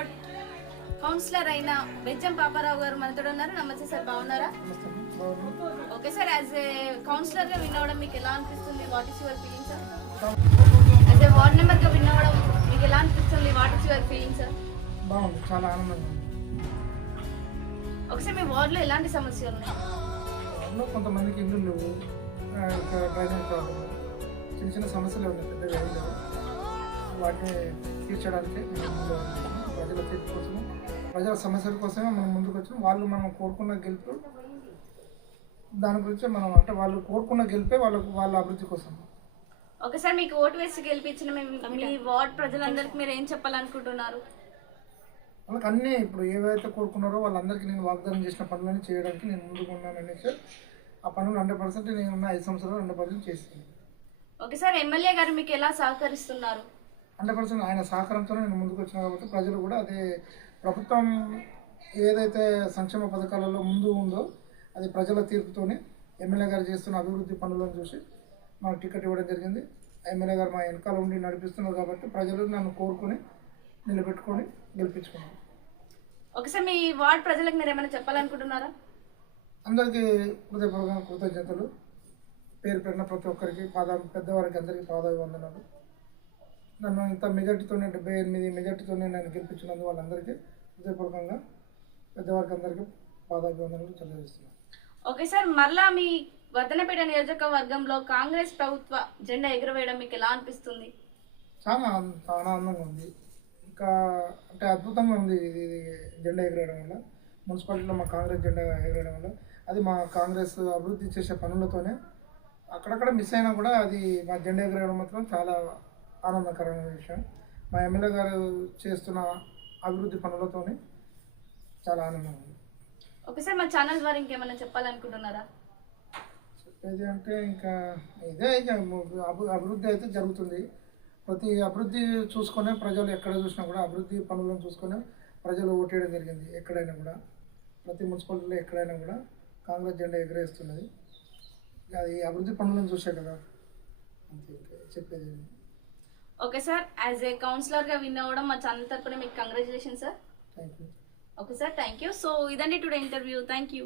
Ward councillor అయిన బెజ్జం పాపారావు గారు మనతో ఉన్నారు. నమస్తే సార్, బాగున్నారా? Okay sir, as a councillor గా విన్ అవ్వడం మీకు ఎలా అనిపిస్తుంది? What is your feeling sir? As a ward member గా విన్ అవ్వడం మీకు ఎలా అనిపిస్తుంది? What is your feeling sir? బాగుంది, చాలా ఆనందంగా ఉంది. ఒకసారి మీ వార్డ్ లో ఎలాంటి సమస్యలు ఉన్నాయి? వార్డులో కొంతమందికి ఇల్లు లేవు, డ్రైనేజ్ ప్రాబ్లం, చిన్న చిన్న సమస్యలు ఉన్నాయి, పెద్దగా ఏం లేవు. వాటిని తీర్చడానికి మనం ముందు ప్రజల తీర్పు కోసం, ప్రజల సమస్యల కోసమే మనం ముందుకు వచ్చాం. వాళ్ళు మనం కోరుకున్న గెలుపు, దాని గురించి మనం అంటే వాళ్ళు కోరుకున్న గెలిపే వాళ్ళ అభివృద్ధి కోసం. ఓకే సార్, మీకు ఓటు వేసి గెలిపించిన మీ వార్డ్ ప్రజలందరికీ మీరు ఏం చెప్పాలనుకుంటున్నారు? వాళ్ళకి అన్నీ ఇప్పుడు ఏవైతే కోరుకున్నారో వాళ్ళందరికీ నేను వాగ్దానం చేసిన పనులన్నీ చేయడానికి నేను ముందుకు ఉన్నాననేసి ఆ పనులు 100% నేనున్న 5 సంవత్సరాలు 100% చేస్తాను. ఓకే సార్, ఎమ్మెల్యే గారు మీకు ఎలా సహకరిస్తున్నారు? 100% ఆయన సహకారంతోనే నేను ముందుకు వచ్చినా కాబట్టి ప్రజలు కూడా అదే ప్రభుత్వం ఏదైతే సంక్షేమ పథకాలలో ముందు ఉందో అది ప్రజల తీర్పుతోనే ఎమ్మెల్యే గారు చేస్తున్న అభివృద్ధి పనులను చూసి మాకు టికెట్ ఇవ్వడం జరిగింది. ఎమ్మెల్యే గారు మా వెనకాల ఉండి నడిపిస్తున్నారు కాబట్టి ప్రజలు నన్ను కోరుకొని నిలబెట్టుకొని గెలిపించుకున్నారు. ఓకే సార్, మీ వార్డ్ ప్రజలకు మీరు ఏమైనా చెప్పాలనుకుంటున్నారా? అందరికీ హృదయపూర్వక కృతజ్ఞతలు. పేరు పెట్టిన ప్రతి ఒక్కరికి పెద్దవారికి అందరికీ పాదాభివందనాలు. నన్ను ఇంత మెజార్టీతోనే 78 మెజార్టీతోనే నన్ను గెలిపించినందుకు వాళ్ళందరికీ హృదయపూర్వకంగా పెద్దవారికి అందరికీ పాదాభివందనాలు తెలియజేస్తున్నాను. ఓకే సార్, మరలా మీ వర్ధనపేట నియోజకవర్గంలో కాంగ్రెస్ ప్రభుత్వ జెండా ఎగురవేయడం మీకు ఎలా అనిపిస్తుంది? చాలా ఆనందంగా ఉంది. ఇంకా అంటే అద్భుతంగా ఉంది ఇది జెండా ఎగరేయడం వల్ల. మున్సిపాలిటీలో మా కాంగ్రెస్ జెండా ఎగరేయడం వల్ల అది మా కాంగ్రెస్ అభివృద్ధి చేసే పనులతోనే అక్కడక్కడ మిస్ అయినా కూడా అది మా జెండా ఎగరేయడం మాత్రం చాలా ఆనందకరమైన విషయం. మా ఎమ్మెల్యే గారు చేస్తున్న అభివృద్ధి పనులతోనే చాలా ఆనందంగా ఉంది. ఓకే సార్, మా ఛానల్ ద్వారా ఇంకేమైనా చెప్పాలనుకుంటున్నారా? చెప్పేది అంటే ఇంకా ఇదే ఇక అభివృద్ధి అయితే జరుగుతుంది. ప్రతి అభివృద్ధి చూసుకునే ప్రజలు ఎక్కడ చూసినా కూడా అభివృద్ధి పనులను చూసుకునే ప్రజలు ఓటేయడం జరిగింది. ఎక్కడైనా కూడా ప్రతి మున్సిపాలిటీలో ఎక్కడైనా కూడా కాంగ్రెస్ జెండా ఎగరేస్తున్నది. అది అభివృద్ధి పనులను చూసే కదా, అంతే చెప్పేది. ఓకే సార్, యాజ్ ఏ కౌన్సిలర్గా విన్ అవ్వడం మా ఛానల్ తరపున మీకు congratulation sir. Thank you. Okay sir, thank you. So ఇదండి టుడే ఇంటర్వ్యూ. Thank you.